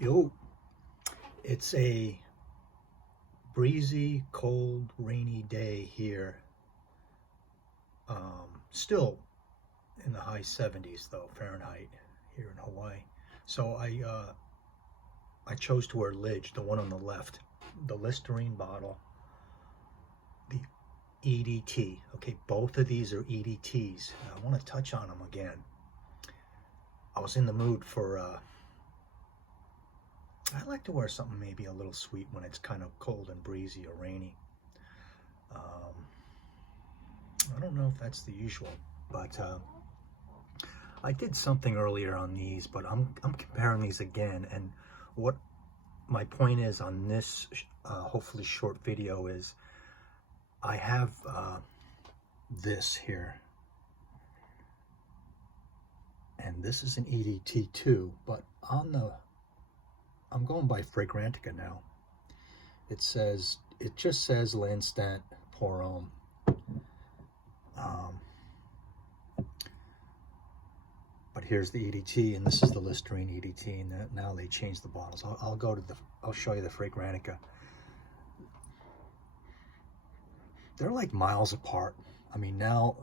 Yo, it's a breezy, cold, rainy day here. Still in the high 70s though, Fahrenheit here in Hawaii. So I chose to wear Lidge, the one on the left, the Listerine bottle, the EDT. Okay, both of these are EDTs. I want to touch on them again. I was in the mood for I like to wear something maybe a little sweet when it's kind of cold and breezy or rainy. I don't know if that's the usual, but I did something earlier on these, but I'm comparing these again. And what my point is on this hopefully short video is I have this here, and this is an EDT too, but on the I'm going by Fragrantica now. It just says L'instant Pour Homme. But here's the EDT, and this is the Listerine EDT, and now they changed the bottles. I'll show you the Fragrantica. They're like miles apart. I mean, now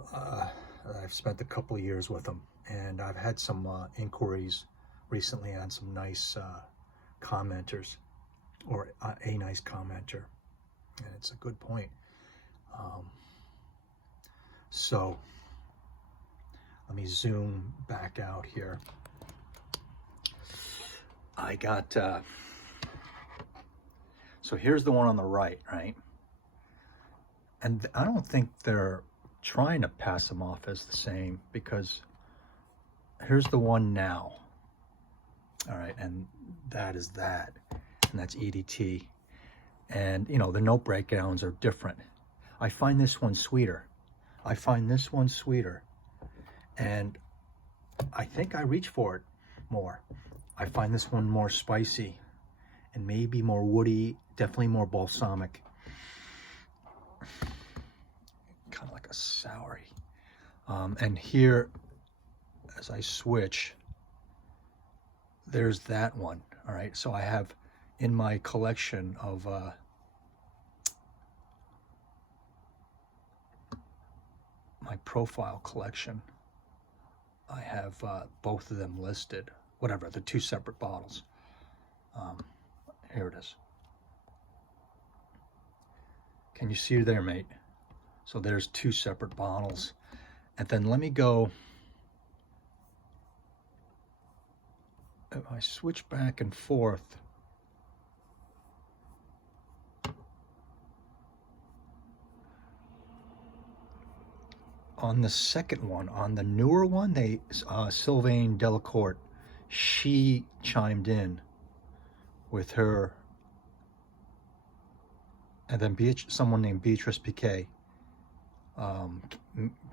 I've spent a couple of years with them, and I've had some inquiries recently on some nice commenters, or a nice commenter, and it's a good point. So let me zoom back out here. I got so here's the one on the right, and I don't think they're trying to pass them off as the same, because here's the one now. All right, and that is that, and that's EDT. And you know, the note breakdowns are different. I find this one sweeter. And I think I reach for it more. I find this one more spicy and maybe more woody, definitely more balsamic. Kind of like a soury. And here, as I switch, there's that one. All right, so I have in my collection of my profile collection, I have both of them listed, whatever, the two separate bottles. Here it is. Can you see there, mate? So there's two separate bottles. And then let me go, if I switch back and forth, on the second one, on the newer one, Sylvain Delacourt, she chimed in with her, and then someone named Beatrice Piquet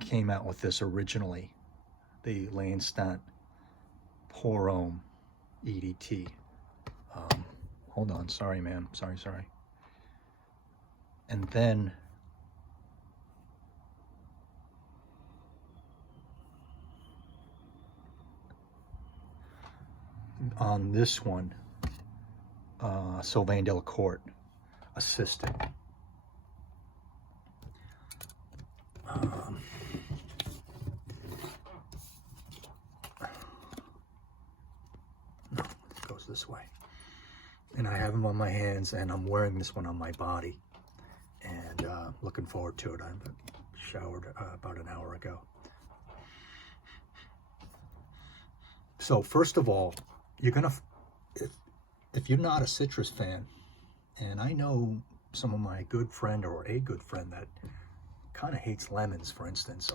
came out with this originally, the L'Instant Pour Homme EDT. Hold on, sorry, man, sorry. And then on this one, Sylvain Delacourt assisting. No, it goes this way. And I have them on my hands, and I'm wearing this one on my body, and looking forward to it. I showered about an hour ago. So first of all, you're gonna, if you're not a citrus fan, and I know some of my good friend or a good friend that kind of hates lemons, for instance,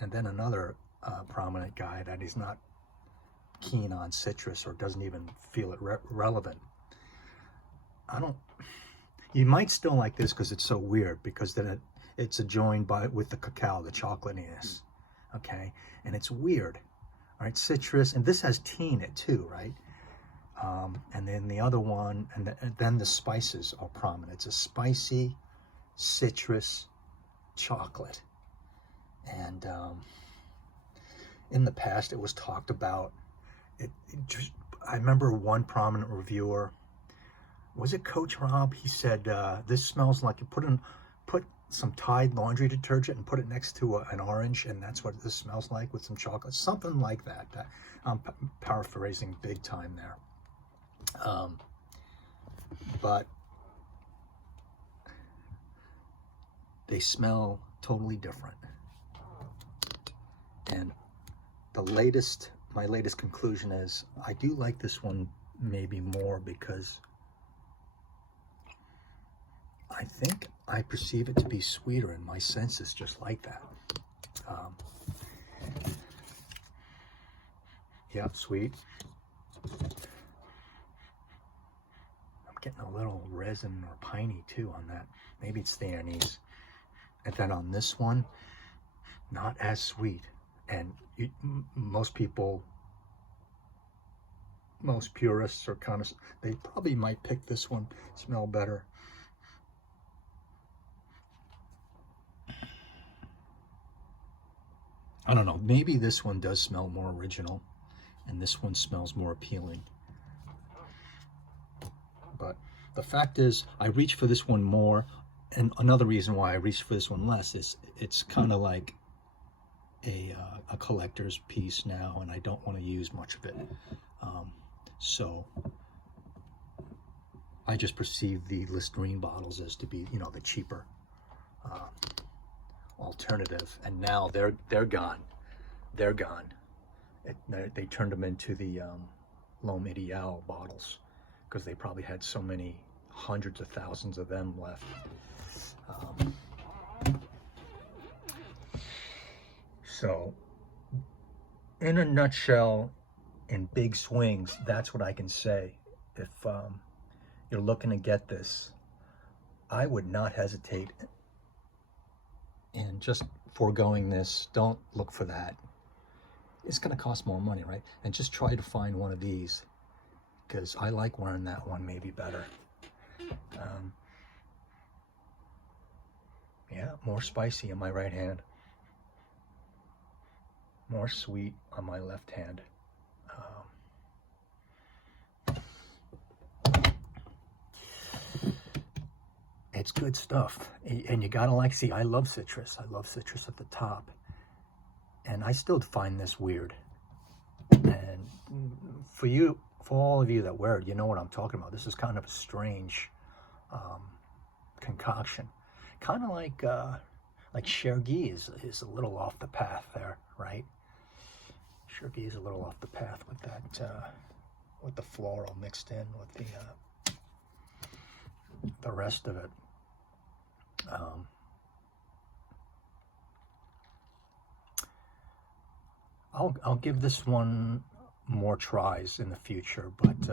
and then another prominent guy that is not keen on citrus or doesn't even feel it relevant. You might still like this because it's so weird, because then it's adjoined with the cacao, the chocolatiness, okay? And it's weird. All right, citrus, and this has tea in it too, right? And then the other one, and then the spices are prominent. It's a spicy citrus chocolate. And in the past, it was talked about, I remember one prominent reviewer, was it Coach Rob? He said, this smells like you put some Tide laundry detergent and put it next to an orange, and that's what this smells like with some chocolate. Something like that. I'm paraphrasing big time there. But they smell totally different. And my latest conclusion is I do like this one maybe more because I think I perceive it to be sweeter, and my senses just like that. Yeah, sweet. I'm getting a little resin or piney too on that. Maybe it's the anise. And then on this one, not as sweet. And most people, most purists are kind of, they probably might pick this one, smell better. I don't know, maybe this one does smell more original and this one smells more appealing. But the fact is, I reach for this one more, and another reason why I reach for this one less is it's kind of like a collector's piece now, and I don't want to use much of it. So I just perceive the Listerine bottles as to be, you know, the cheaper alternative, and now they're gone. They're gone. They turned them into the Homme EDT bottles because they probably had so many hundreds of thousands of them left. So, in a nutshell, in big swings, that's what I can say. If you're looking to get this, I would not hesitate in just foregoing this. Don't look for that. It's going to cost more money, right? And just try to find one of these, because I like wearing that one maybe better. Yeah, more spicy in my right hand. More sweet on my left hand. It's good stuff. And you gotta see, I love citrus. I love citrus at the top. And I still find this weird. And for all of you that wear it, you know what I'm talking about. This is kind of a strange concoction. Kind of like Chergui is a little off the path there, right? Chergui is a little off the path with that, with the floral mixed in with the rest of it. I'll give this one more tries in the future, but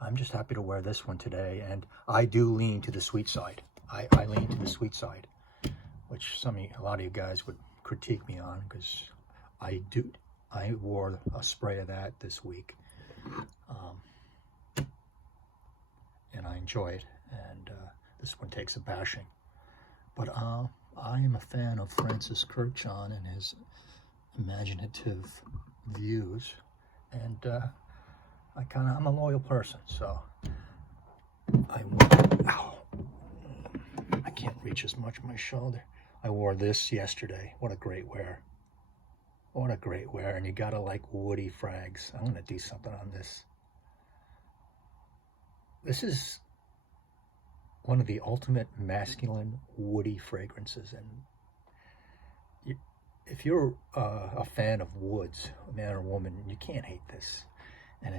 I'm just happy to wear this one today, and I do lean to the sweet side. I lean to the sweet side, which a lot of you guys would critique me on, because I wore a spray of that this week, and I enjoy it, and this one takes a bashing. But I am a fan of Francis Kirkjohn and his imaginative views, and I'm a loyal person, so ow, I can't reach as much my shoulder. I wore this yesterday. What a great wear. What a great wear. And you gotta like woody frags. I'm gonna do something on this. This is one of the ultimate masculine woody fragrances, and if you're a fan of woods, man or woman, you can't hate this. And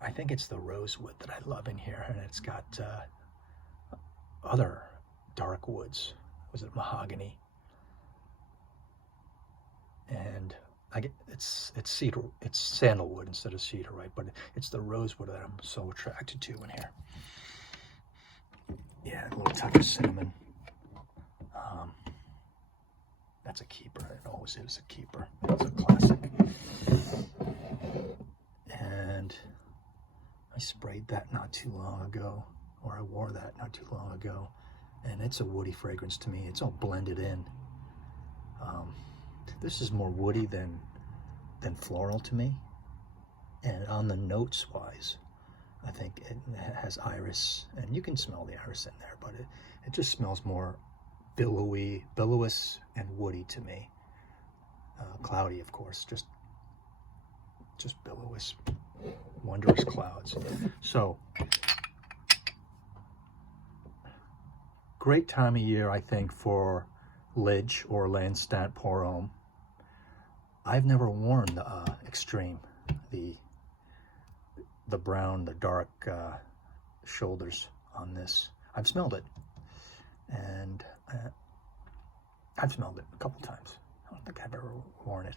I think it's the rosewood that I love in here, and it's got other dark woods. Was it mahogany? And it's cedar, it's sandalwood instead of cedar, right? But it's the rosewood that I'm so attracted to in here. Yeah, a little touch of cinnamon. That's a keeper. It always is a keeper. It's a classic. And I sprayed that not too long ago, or I wore that not too long ago, and it's a woody fragrance to me. It's all blended in. This is more woody than floral to me. And on the notes wise, I think it has iris, and you can smell the iris in there, but it just smells more billowy, and woody to me. Cloudy, of course, just billowy, wondrous clouds. So, great time of year, I think, for Lidge or Lanstat Pour Homme. I've never worn the Extreme, the brown, the dark shoulders on this. I've smelled it, and I've smelled it a couple times. I don't think I've ever worn it.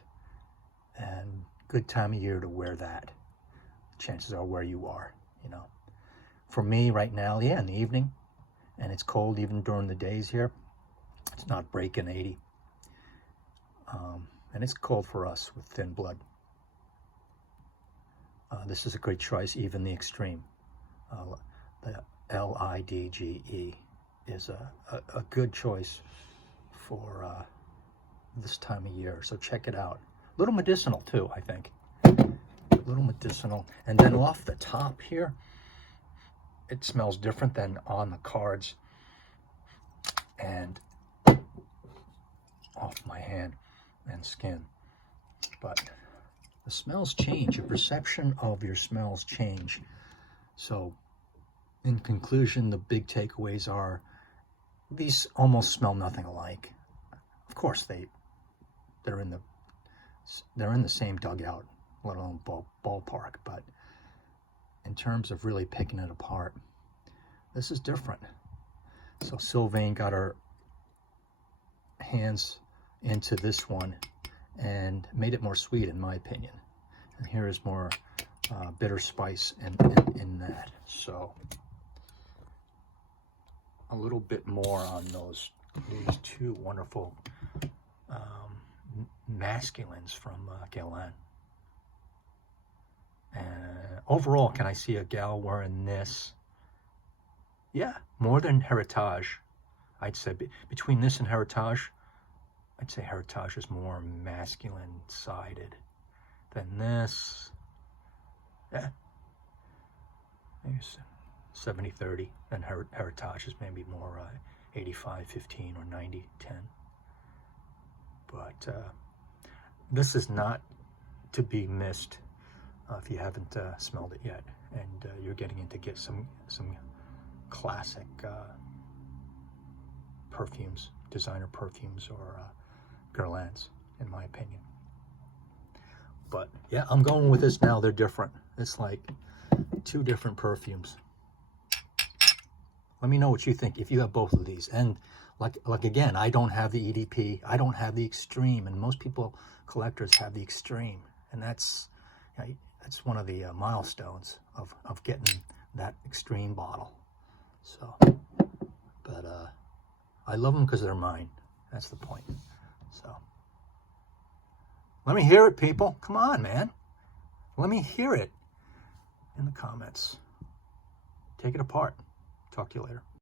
And good time of year to wear that. Chances are where you are, you know. For me right now, yeah, in the evening, and it's cold even during the days here. It's not breaking 80. And it's cold for us with thin blood. This is a great choice, even the Extreme. The Lidge is a good choice for this time of year, so check it out. A little medicinal too, I think. A little medicinal. And then off the top here, it smells different than on the cards and off my hand and skin. But the smells change. Your perception of your smells change. So in conclusion, the big takeaways are these almost smell nothing alike. Of course, they're in the same dugout, let alone ballpark. But in terms of really picking it apart, this is different. So Sylvain got her hands into this one and made it more sweet, in my opinion. And here is more bitter spice in that. So a little bit more on these two wonderful masculines from Guerlain. And overall, can I see a gal wearing this? Yeah, more than Heritage. I'd say between this and Heritage, I'd say Heritage is more masculine-sided than this. Yeah, maybe 70-30. Then Heritage is maybe more 85-15 or 90-10. But this is not to be missed if you haven't smelled it yet, and you're getting in to get some classic perfumes, designer perfumes, or Guerlains, in my opinion. But yeah, I'm going with this now. They're different. It's like two different perfumes. Let me know what you think if you have both of these. And like again, I don't have the EDP. I don't have the Extreme, and most people, collectors, have the Extreme, and that's one of the milestones of getting that Extreme bottle. So, but I love them because they're mine. That's the point. So, let me hear it, people. Come on, man. Let me hear it in the comments. Take it apart. Talk to you later.